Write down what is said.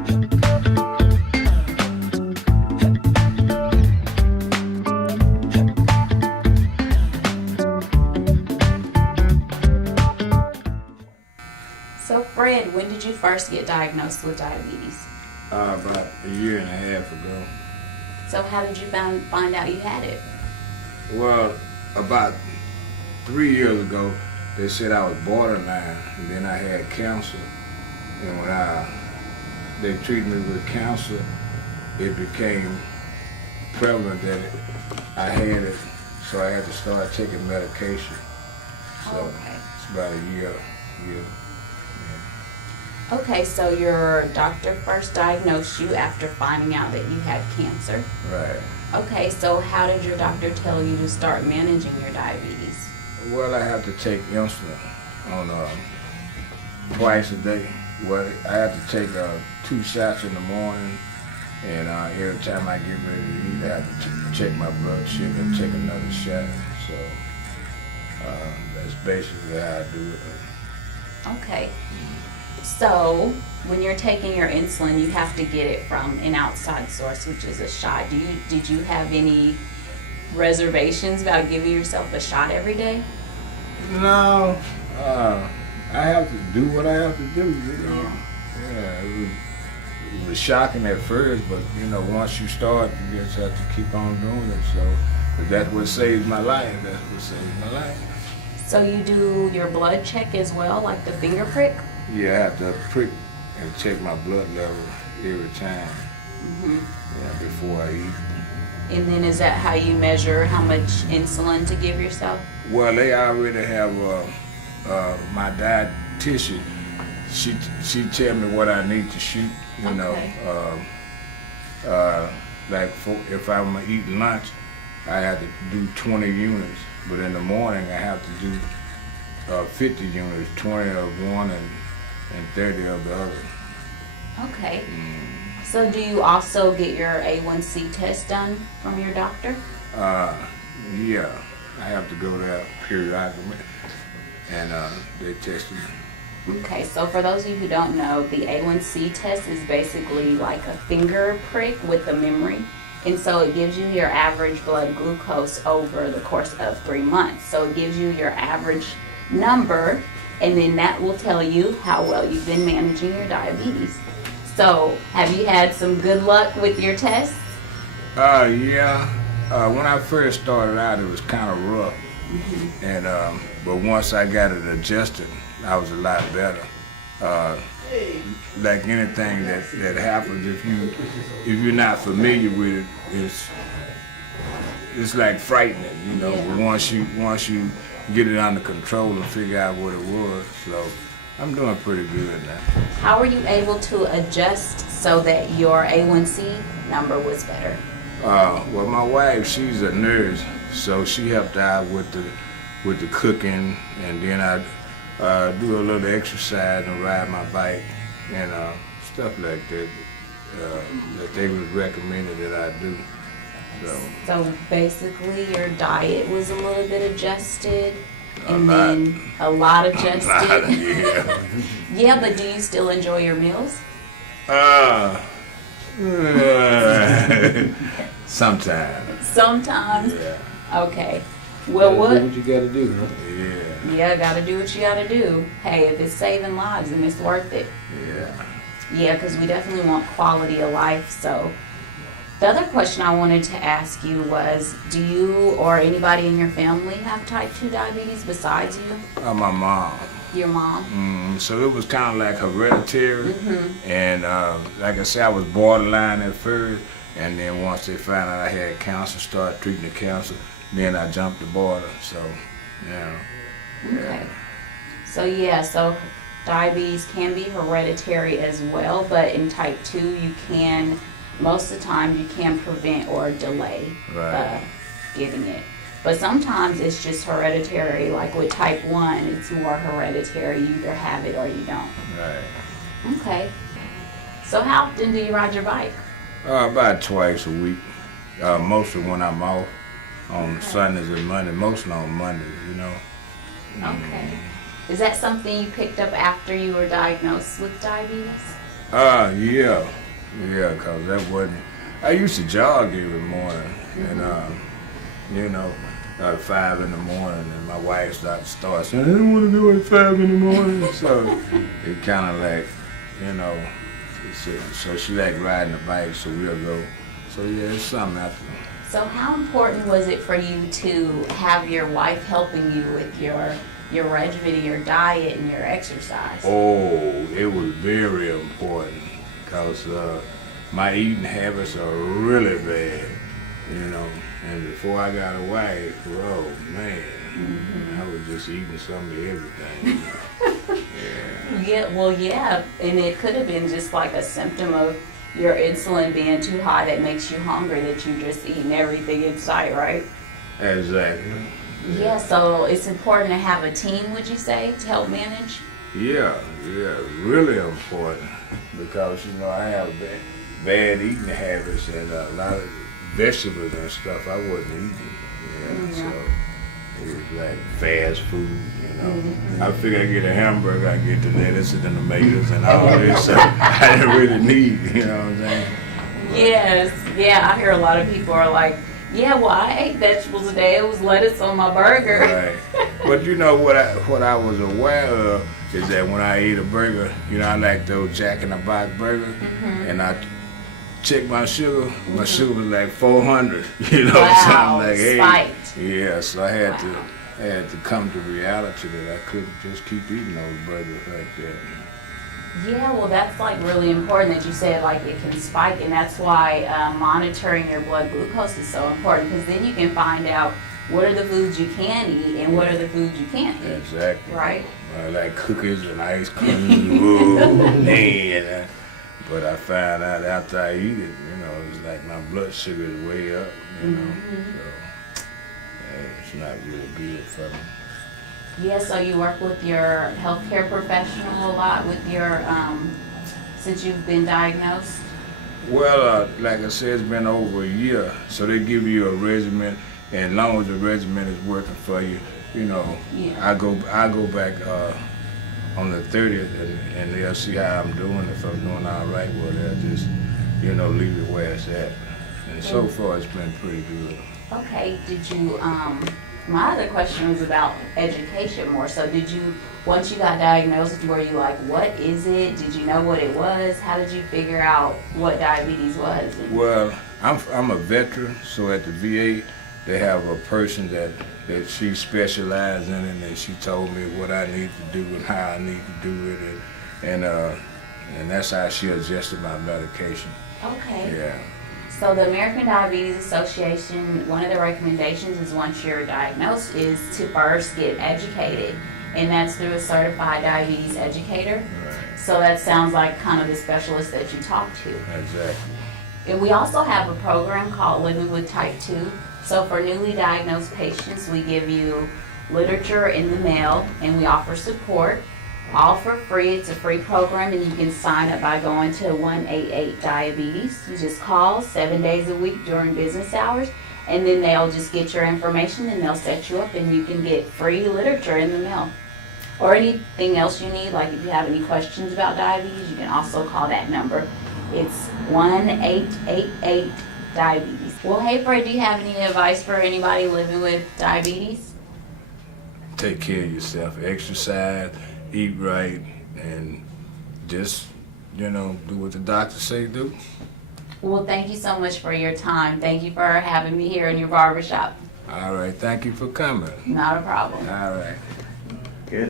So Fred, when did you first get diagnosed with diabetes? About a year and a half ago. So how did you find out you had it? Well, about 3 years ago, they said I was borderline, and then I had cancer. And when they treated me with cancer, it became prevalent that I had it, so I had to start taking medication. So Okay. it's about a year. Okay, so your doctor first diagnosed you after finding out that you had cancer. Right. Okay, so how did your doctor tell you to start managing your diabetes? Well, I have to take insulin on twice a day. Well, I have to take 2 shots in the morning, and every time I get ready to eat, I have to check my blood sugar and take another shot. So that's basically how I do it. Okay. So when you're taking your insulin, you have to get it from an outside source, which is a shot. Did you have any reservations about giving yourself a shot every day? No, I have to do what I have to do. You know? Yeah, it was shocking at first, but once you start, you just have to keep on doing it. So that's what saves my life. That's what saves my life. So you do your blood check as well, like the finger prick? Yeah, I have to prick and check my blood level every time. Before I eat. And then is that how you measure how much insulin to give yourself? Well, they already have my dietitian. She tell me what I need to shoot. If I'm gonna eat lunch, I have to do 20 units, but in the morning I have to do 50 units, 20 of one and 30 of the other. Okay. So do you also get your A1C test done from your doctor? Yeah, I have to go there periodically, and they test me. Okay, so for those of you who don't know, the A1C test is basically like a finger prick with a memory. And so it gives you your average blood glucose over the course of 3 months. So it gives you your average number, and then that will tell you how well you've been managing your diabetes. So have you had some good luck with your tests? Yeah. When I first started out, it was kind of rough. And but once I got it adjusted, I was a lot better. Like anything that happens, if you're not familiar with it, it's like frightening, But once you get it under control and figure out what it was, so I'm doing pretty good now. How were you able to adjust so that your A1C number was better? Well, my wife, she's a nurse, so she helped out with the cooking, and then I do a little exercise and ride my bike and stuff like that that they was recommended that I do. So basically your diet was a little bit adjusted and A lot. then a lot adjusted. Yeah. Yeah, but do you still enjoy your meals? Sometimes. Sometimes? Yeah. Okay. Well, Do what? what you gotta do, huh? Yeah. Yeah, gotta do what you gotta do. Hey, if it's saving lives, then it's worth it. Yeah. Yeah, because we definitely want quality of life. So the other question I wanted to ask you was, do you or anybody in your family have type 2 diabetes besides you? My mom. Your mom? So it was kind of like hereditary, and like I said, I was borderline at first, and then once they found out I had cancer, started treating the cancer, then I jumped the border. So, yeah. Okay. So diabetes can be hereditary as well, but in type 2 you can, most of the time you can prevent or delay getting it. But sometimes it's just hereditary, like with type 1, it's more hereditary, you either have it or you don't. Right. Okay. So how often do you ride your bike? About twice a week, mostly when I'm off on Sundays and Mondays, mostly on Mondays, Okay. Is that something you picked up after you were diagnosed with diabetes? Yeah. Yeah, 'cause that wasn't, I used to jog every morning, and, you know, at 5 in the morning, and my wife started saying, I don't want to do it at 5 in the morning. So it kind of like, you know, so she like riding the bike, so we'll go. So yeah, it's something after. So how important was it for you to have your wife helping you with your regimen, your diet, and your exercise? Oh, it was very important, because my eating habits are really bad, you know. And before I got a wife, oh man, I was just eating some of everything. Yeah. Yeah, well, yeah, and it could have been just like a symptom of your insulin being too high that makes you hungry, that you're just eating everything in sight, right? Exactly. Yeah, so it's important to have a team, would you say, to help manage? Yeah, really important, because you know I have bad eating habits, and a lot of vegetables and stuff I wasn't eating. Yeah, so it was like fast food, you know. I figured I get a hamburger, I get the lettuce and the tomatoes and all this stuff I didn't really need, you know what I'm saying? Yes, yeah, I hear a lot of people are like, yeah, well, I ate vegetables today, it was lettuce on my burger. Right. But you know what I was aware of is that when I eat a burger, you know, I like those Jack in the Box burger, and I check my sugar was like 400, you know, Wow, something like, hey, spiked. yeah, so I had to come to reality that I couldn't just keep eating those burgers like that. Yeah, well, that's like really important that you said like it can spike, and that's why monitoring your blood glucose is so important, because then you can find out what are the foods you can eat and what are the foods you can't eat. Exactly. Right? Like cookies and ice cream, whoa, man. But I found out after I eat it, you know, it's like my blood sugar is way up, you know. So it's not really good for me. Yeah, so you work with your healthcare professional a lot with your, since you've been diagnosed? Well, like I said, it's been over a year, so they give you a regimen, and as long as the regimen is working for you, you know, I go back on the 30th, and they'll see how I'm doing. If I'm doing all right, well, they'll just, you know, leave it where it's at. And so far, it's been pretty good. Okay, did you, my other question was about education more. So did you, once you got diagnosed, were you like, what is it? Did you know what it was? How did you figure out what diabetes was? Well, I'm a veteran, so at the VA, they have a person that she specializes in it, and she told me what I need to do and how I need to do it, and that's how she adjusted my medication. Okay. Yeah. So the American Diabetes Association, one of the recommendations is once you're diagnosed is to first get educated, and that's through a certified diabetes educator. Right. So that sounds like kind of the specialist that you talk to. Exactly. And we also have a program called Living with Type 2. So for newly diagnosed patients, we give you literature in the mail, and we offer support, all for free. It's a free program, and you can sign up by going to 188-DIABETES. You just call 7 days a week during business hours, and then they'll just get your information, and they'll set you up, and you can get free literature in the mail. Or anything else you need, like if you have any questions about diabetes, you can also call that number. It's 1-888-DIABETES. Well, hey Fred, do you have any advice for anybody living with diabetes? Take care of yourself, exercise, eat right, and just, you know, do what the doctors say do. Well, thank you so much for your time. Thank you for having me here in your barbershop. All right, thank you for coming. Not a problem. All right.